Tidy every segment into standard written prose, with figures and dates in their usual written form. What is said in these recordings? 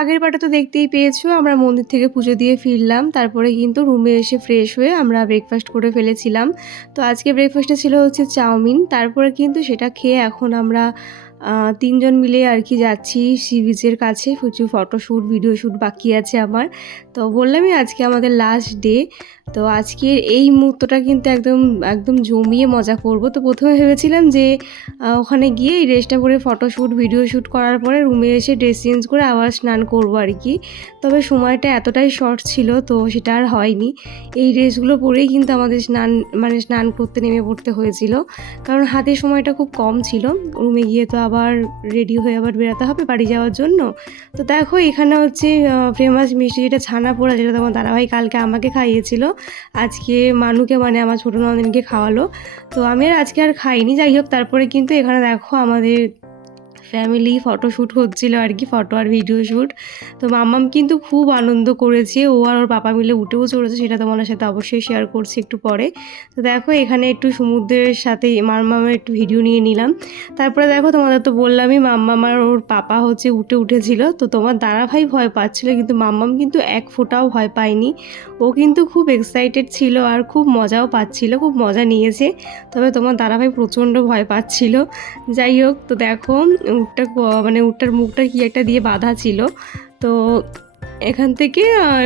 আগের পার্টে তো দেখতেই পেয়েছো আমরা মন্দির থেকে পুজো দিয়ে ফিরলাম। তারপরে কিন্তু রুমে এসে ফ্রেশ হয়ে আমরা ব্রেকফাস্ট করে ফেলেছিলাম। তো আজকে ব্রেকফাস্টে ছিল হচ্ছে চাউমিন। তারপরে কিন্তু সেটা খেয়ে এখন আমরা ৩ জন মিলে আর কি যাচ্ছি সি বিচের কাছে। প্রচুর ফটোশ্যুট, ভিডিও শ্যুট বাকি আছে আমার। তো বললামই আজকে আমাদের লাস্ট ডে। তো আজকের এই মুহূর্তটা কিন্তু একদম জমিয়ে মজা করব। তো প্রথমে ভেবেছিলাম যে ওখানে গিয়ে এই ড্রেসটা পরে ফটোশ্যুট, ভিডিও শ্যুট করার পরে রুমে এসে ড্রেস চেঞ্জ করে আবার স্নান করব আর কি। তবে সময়টা এতটাই শর্ট ছিল তো সেটা আর হয়নি। এই ড্রেসগুলো পরেই কিন্তু আমাদের স্নান করতে নেমে পড়তে হয়েছিল। কারণ হাতে সময়টা খুব কম ছিল। রুমে গিয়ে তো আবার রেডি হয়ে আবার বেরোতে হবে বাড়ি যাওয়ার জন্য। তো দেখো এখানে হচ্ছে ফেমাস মিষ্টি যেটা ছানা পোড়া, যেটা তোমার দাদাভাই কালকে আমাকে খাইয়েছিল, আজকে মানুকে মানে আমার ছোটো নন্দিনীকে খাওয়ালো। তো আমি আজকে আর খাইনি। যাই হোক, তারপরে কিন্তু এখানে দেখো আমাদের ফ্যামিলি ফটোশ্যুট হচ্ছিল আর কি, ফটো আর ভিডিও শ্যুট। তো মাম্মাম কিন্তু খুব আনন্দ করেছে, ও আর ওর পাপা মিলে উঠেও চলেছে, সেটা তোমাদের সাথে অবশ্যই শেয়ার করছি একটু পরে। তো দেখো এখানে একটু সমুদ্রের সাথে মাম্মামের একটু ভিডিও নিয়ে নিলাম। তারপরে দেখো তোমাদের তো বললামই মাম্মাম আর ওর পাপা হচ্ছে উঠেছিল। তো তোমার দাদাভাই ভয় পাচ্ছিল, কিন্তু মাম্মাম কিন্তু এক ফোঁটাও ভয় পায়নি। ও কিন্তু খুব এক্সাইটেড ছিল আর খুব মজাও পাচ্ছিল, খুব মজা নিয়েছে। তবে তোমার দাদাভাই প্রচণ্ড ভয় পাচ্ছিল। যাই হোক, তো দেখো উটটার মুখটা কি একটা দিয়ে বাঁধা ছিল। তো এখান থেকে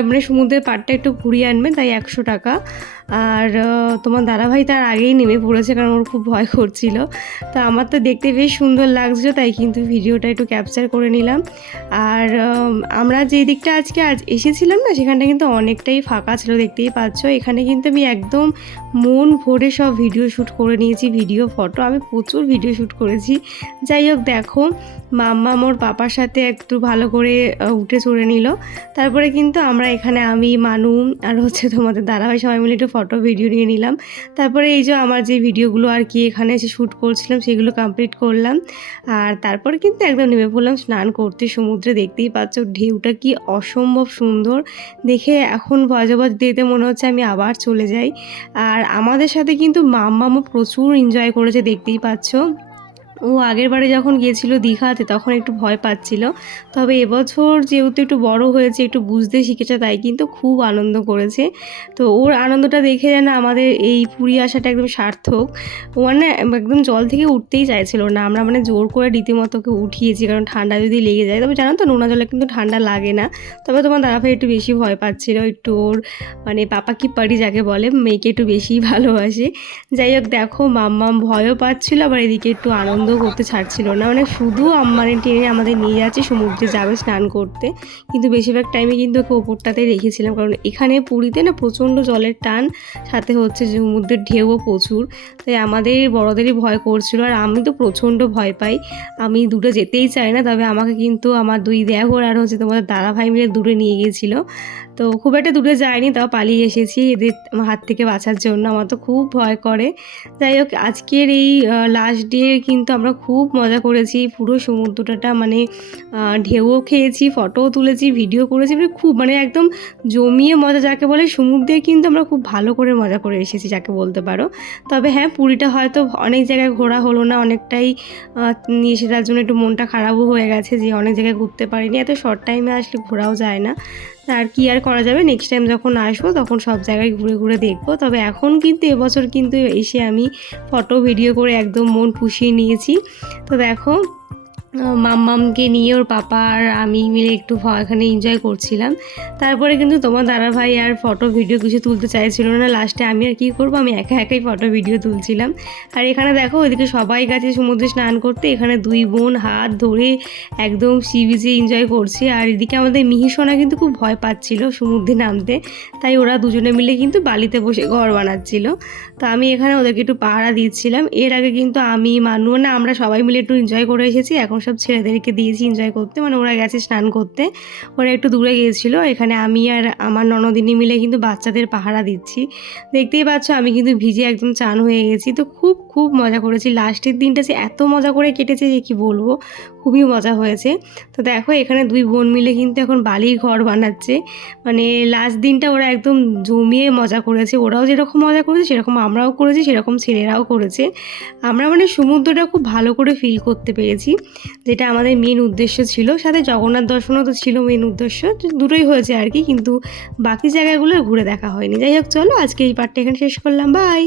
মানে সমুদ্রের পাড়টা একটু ঘুরিয়ে আনবে, তাই 100 টাকা। আর তোমার দাদাভাই তার আগেই নেমে পড়েছে, কারণ ওর খুব ভয় করছিল। তো আমার তো দেখতে বেশ সুন্দর লাগছিল, তাই কিন্তু ভিডিওটা একটু ক্যাপচার করে নিলাম। আর আমরা যে দিকটা আজ এসেছিলাম না, সেখানটা কিন্তু অনেকটাই ফাঁকা ছিল, দেখতেই পাচ্ছ। এখানে কিন্তু আমি একদম মন ভরে সব ভিডিও শ্যুট করে নিয়েছি, ভিডিও ফটো আমি প্রচুর ভিডিও শ্যুট করেছি। যাই হোক, দেখো মাম্মা মোর পাপার সাথে একটু ভালো করে উঠে চড়ে নিল। তারপরে কিন্তু আমরা এখানে আমি, মানু আর হচ্ছে তোমাদের দাদাভাই সবাই মিলে একটু ফটো ভিডিও নিয়ে নিলাম। তারপরে এই যে আমার যে ভিডিওগুলো আর কি এখানে এসে শ্যুট করছিলাম সেগুলো কমপ্লিট করলাম। আর তারপরে কিন্তু একদম নেমে পড়লাম স্নান করতে সমুদ্রে। দেখতেই পাচ্ছ ঢেউটা কি অসম্ভব সুন্দর দেখে, এখন ভজভজ দিতে মনে হচ্ছে আমি আবার চলে যাই। আর আমাদের সাথে কিন্তু মাম্মামও প্রচুর এনজয় করেছে, দেখতেই পাচ্ছ। ও আগের বারে যখন গিয়েছিল দীঘাতে তখন একটু ভয় পাচ্ছিল, তবে এবছর যেহেতু একটু বড় হয়েছে, একটু বুঝতে শিখেছে, তাই কিন্তু খুব আনন্দ করেছে। তো ওর আনন্দটা দেখে যেন আমাদের এই পুরী আসাটা একদম সার্থক। ও মানে একদম জল থেকে উঠতেই চাইছিল না, আমরা মানে জোর করে রীতিমতো ওকে উঠিয়েছি, কারণ ঠান্ডা যদি লেগে যায়। তবে জানো তো নোনা জলে কিন্তু ঠান্ডা লাগে না। তবে তোমার দাদাভাই একটু বেশি ভয় পাচ্ছিল, একটু ওর মানে পাপা কি পারি যাকে বলে, মেয়েকে একটু বেশিই ভালোবাসে। যাই হোক, দেখো মাম্মাম ভয়ও পাচ্ছিল, আবার এদিকে একটু আনন্দ করতে ছাড়ছিল না, মানে শুধু মানে টেনে আমাদের নিয়ে যাচ্ছে সমুদ্রে যাবে স্নান করতে। কিন্তু বেশিরভাগ টাইমে কিন্তু ওকে ওপরটাতেই রেখেছিলাম, কারণ এখানে পুরীতে না প্রচণ্ড জলের টান, সাথে হচ্ছে সমুদ্রের ঢেউও প্রচুর, তাই আমাদের বড়দেরই ভয় করছিল। আর আমি তো প্রচণ্ড ভয় পাই, আমি দূরে যেতেই চাই না। তবে আমাকে কিন্তু আমার দুই দেওর আর হচ্ছে তোমাদের দাদাভাই মিলে দূরে নিয়ে গিয়েছিলো। তো খুব একটা দূরে যায়নি, তাও পালিয়ে এসেছি এদের হাত থেকে বাঁচার জন্য। আমার তো খুব ভয় করে। যাই হোক, আজকের এই লাস্ট ডে কিন্তু আমরা খুব মজা করেছি। পুরো সমুদ্রটা মানে ঢেউও খেয়েছি, ফটোও তুলেছি, ভিডিও করেছি, মানে খুব মানে একদম জমিয়ে মজা যাকে বলে। সমুদ্রে কিন্তু আমরা খুব ভালো করে মজা করে এসেছি যাকে বলতে পারো। তবে হ্যাঁ, পুরীটা হয়তো অনেক জায়গায় ঘোরা হলো না, অনেকটাই নিয়ে সেটার জন্য একটু মনটা খারাপও হয়ে গেছে যে অনেক জায়গায় ঘুরতে পারিনি। এত শর্ট টাইমে আসলে ঘোরাও যায় না। আর কি আর করা যাবে, নেক্সট টাইম যখন আসবো তখন সব জায়গায় ঘুরে ঘুরে দেখবো। তবে এখন কিন্তু এবছর কিন্তু এসে আমি ফটো ভিডিও করে একদম মন পুষিয়ে নিয়েছি। তো দেখো মাম্মামকে নিয়ে ওর পাপা আর আমি মিলে একটু এখানে এনজয় করছিলাম। তারপরে কিন্তু তোমার দাদাভাই আর ফটো ভিডিও কিছু তুলতে চাইছিল না, লাস্টে আমি আর কী করবো, আমি একাই ফটো ভিডিও তুলছিলাম। আর এখানে দেখো ওইদিকে সবাই গেছে সমুদ্রে স্নান করতে, এখানে দুই বোন হাত ধরে একদম সি বিচে এনজয় করছে। আর এদিকে আমাদের মিহিসোনা কিন্তু খুব ভয় পাচ্ছিল সমুদ্রে নামতে, তাই ওরা দুজনে মিলে কিন্তু বালিতে বসে ঘর বানাচ্ছিল। তো আমি এখানে ওদেরকে একটু পাহারা দিচ্ছিলাম। এর আগে কিন্তু আমি না আমরা সবাই মিলে একটু এনজয় করে এসেছি, এখন সব ছেলেদেরকে দিয়েছি এনজয় করতে, মানে ওরা গেছে স্নান করতে, ওরা একটু দূরে গিয়েছিলো। এখানে আমি আর আমার ননদিনী মিলে কিন্তু বাচ্চাদের পাহারা দিচ্ছি। দেখতেই পাচ্ছ আমি কিন্তু ভিজে একদম চান হয়ে গেছি। তো খুব খুব মজা করেছি। লাস্টের দিনটা যে এত মজা করে কেটেছে যে কী বলবো, খুবই মজা হয়েছে। তো দেখো এখানে 2 বোন মিলে কিন্তু এখন বালির ঘর বানাচ্ছে। মানে লাস্ট দিনটা ওরা একদম জমিয়ে মজা করেছে। ওরাও যেরকম মজা করেছে সেরকম আমরাও করেছি, সেরকম ছেলেরাও করেছে। আমরা মানে সমুদ্রটা খুব ভালো করে ফিল করতে পেরেছি, যেটা আমাদের মেন উদ্দেশ্য ছিল। সাথে জগন্নাথ দর্শনও তো ছিল মেন উদ্দেশ্য, দুটোই হয়েছে আর কি, কিন্তু বাকি জায়গাগুলো ঘুরে দেখা হয়নি। যাই হোক চলো আজকে এই পার্টটা এখানে শেষ করলাম, বাই।